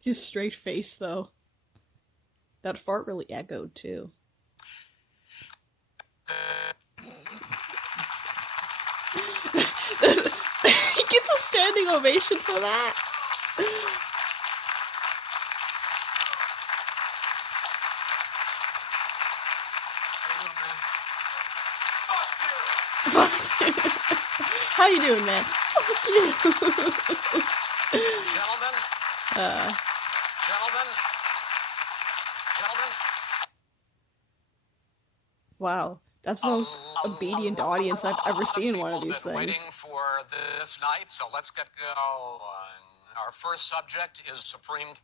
His straight face, though. That fart really echoed, too. He gets a standing ovation for that. How you doing, man? Fuck you. Gentlemen. Wow, that's the most obedient audience I've ever seen in one of these things. Waiting for this night, so let's get going. Our first subject is Supreme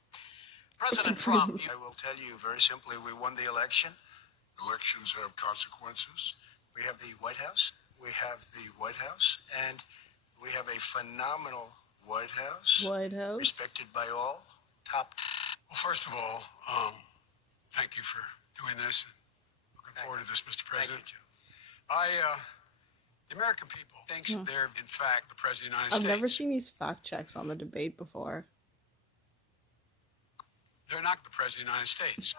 President Trump. I will tell you very simply, we won the election. Elections have consequences. We have the White House. We have the White House, and we have a phenomenal White House. White House. Respected by all. Top. Well, first of all, thank you for doing this. Looking forward to this, Mr. President. Thank you, Joe. The American people thinks they're, in fact, the President of the United States. I've never seen these fact checks on the debate before. They're not the President of the United States.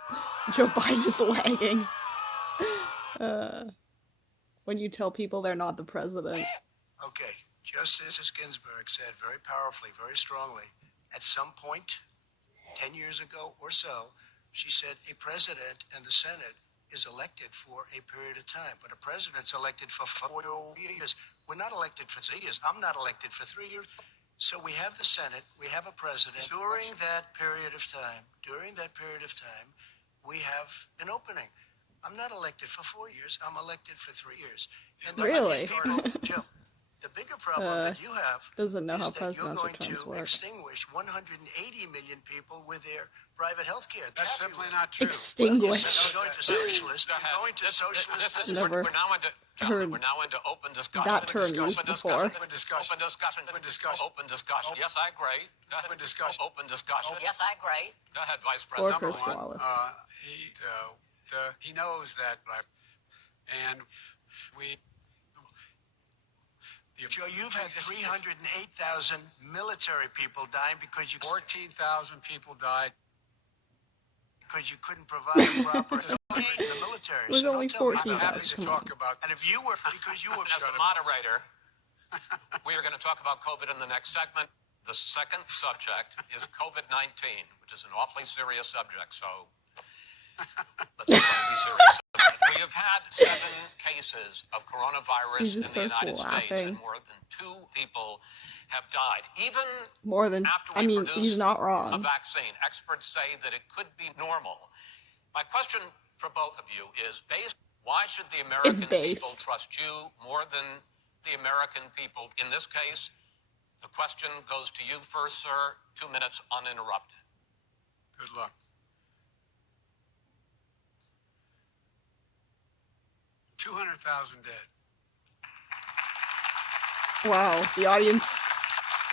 Joe Biden is lagging. When you tell people they're not the president. Okay, Justice Ginsburg said very powerfully, very strongly, at some point, 10 years ago or so, she said a president and the Senate is elected for a period of time, but a president's elected for 4 years. We're not elected for 3 years. I'm not elected for 3 years. So we have the Senate, we have a president. During that period of time, we have an opening. I'm not elected for 4 years. I'm elected for 3 years. And really? Joe, the bigger problem that you have doesn't know is how that you're going presidential terms to work. extinguish 180 million people with their private health care. That's simply not true. Extinguish. You're going to socialist. You're going to socialist. Never We're now into open discussion. that term used before. Open discussion. Yes, I agree. Go ahead. Open discussion. Open discussion. Yes, I agree. Go ahead, Vice Or President. Chris Wallace. He knows that, and we. Joe, you've had 308,000 military people dying because 14,000 people died. Because you couldn't provide a proper coverage in the military. It was only don't tell me 14,000. I'm happy to talk about. And if you were, because you were As the moderator, we are going to talk about COVID in the next segment. The second subject is COVID-19, which is an awfully serious subject, so let's try to be serious. We have had 7 cases of coronavirus in the United States, and more than 2 people have died. Even More than, after I we mean, produce he's not a wrong. vaccine, experts say that it could be normal. My question for both of you is why should the American people trust you more than the American people? In this case, the question goes to you first, sir. 2 minutes uninterrupted. Good luck. 200,000 dead. Wow, the audience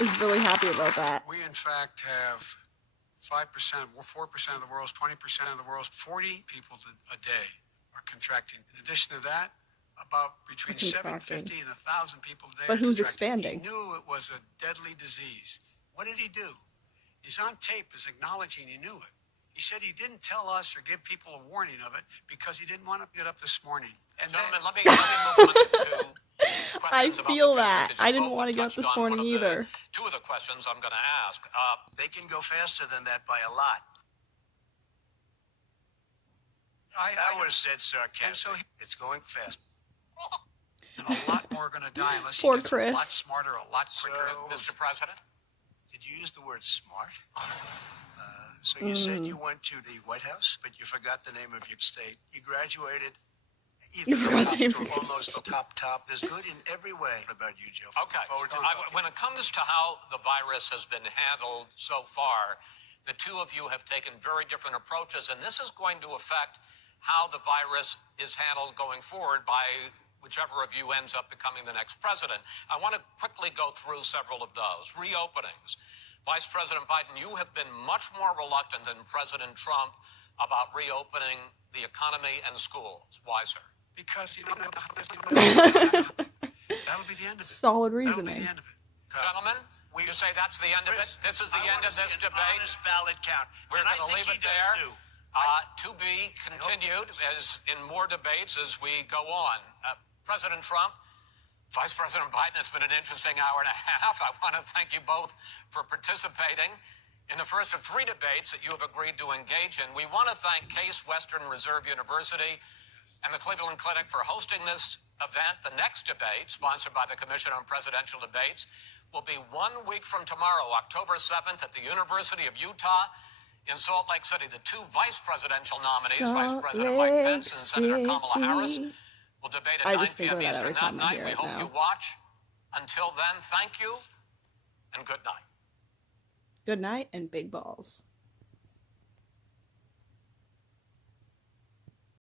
is really happy about that. We, in fact, have 5%, 4% of the world's, 20% of the world's, 40 people a day are contracting. In addition to that, about between 750 and 1,000 people a day. But who's contracting. expanding? He knew it was a deadly disease. What did he do? He's on tape as acknowledging he knew it. He said he didn't tell us or give people a warning of it because he didn't want to get up this morning. And gentlemen, let me move on to I questions about feel the future, that. because I you didn't both want to have get up this touched on morning one of either. 2 of the questions I'm going to ask. They can go faster than that by a lot. I was said sarcastic. And so it's going fast. and a lot more are going to die unless Poor he gets Chris. a lot smarter, a lot quicker. Mr. President? Did you use the word smart? So you said you went to the White House, but you forgot the name of your state. You graduated You forgot the name of to your almost the top. There's good in every way about you, Joe. Okay. Forward to When it comes to how the virus has been handled so far, the 2 of you have taken very different approaches, and this is going to affect how the virus is handled going forward by whichever of you ends up becoming the next president. I want to quickly go through several of those. Reopenings. Vice President Biden, you have been much more reluctant than President Trump about reopening the economy and schools. Why, sir? Because you don't know how this is going to That'll be the end of it. Solid That'll be reasoning. the end of it. Gentlemen, you say that's the end of it? This is the end of this debate? Honest ballot count. We're And I going to think leave he it does there. too. To be continued as in more debates as we go on. President Trump, Vice President Biden, it's been an interesting hour and a half. I want to thank you both for participating in the first of 3 debates that you have agreed to engage in. We want to thank Case Western Reserve University and the Cleveland Clinic for hosting this event. The next debate, sponsored by the Commission on Presidential Debates, will be 1 week from tomorrow, October 7th, at the University of Utah in Salt Lake City. The 2 vice presidential nominees, Vice President Mike Pence and Senator Kamala Harris, will debate at 9 p.m. Eastern that night. We hope you watch. Until then, thank you and good night. Good night and big balls.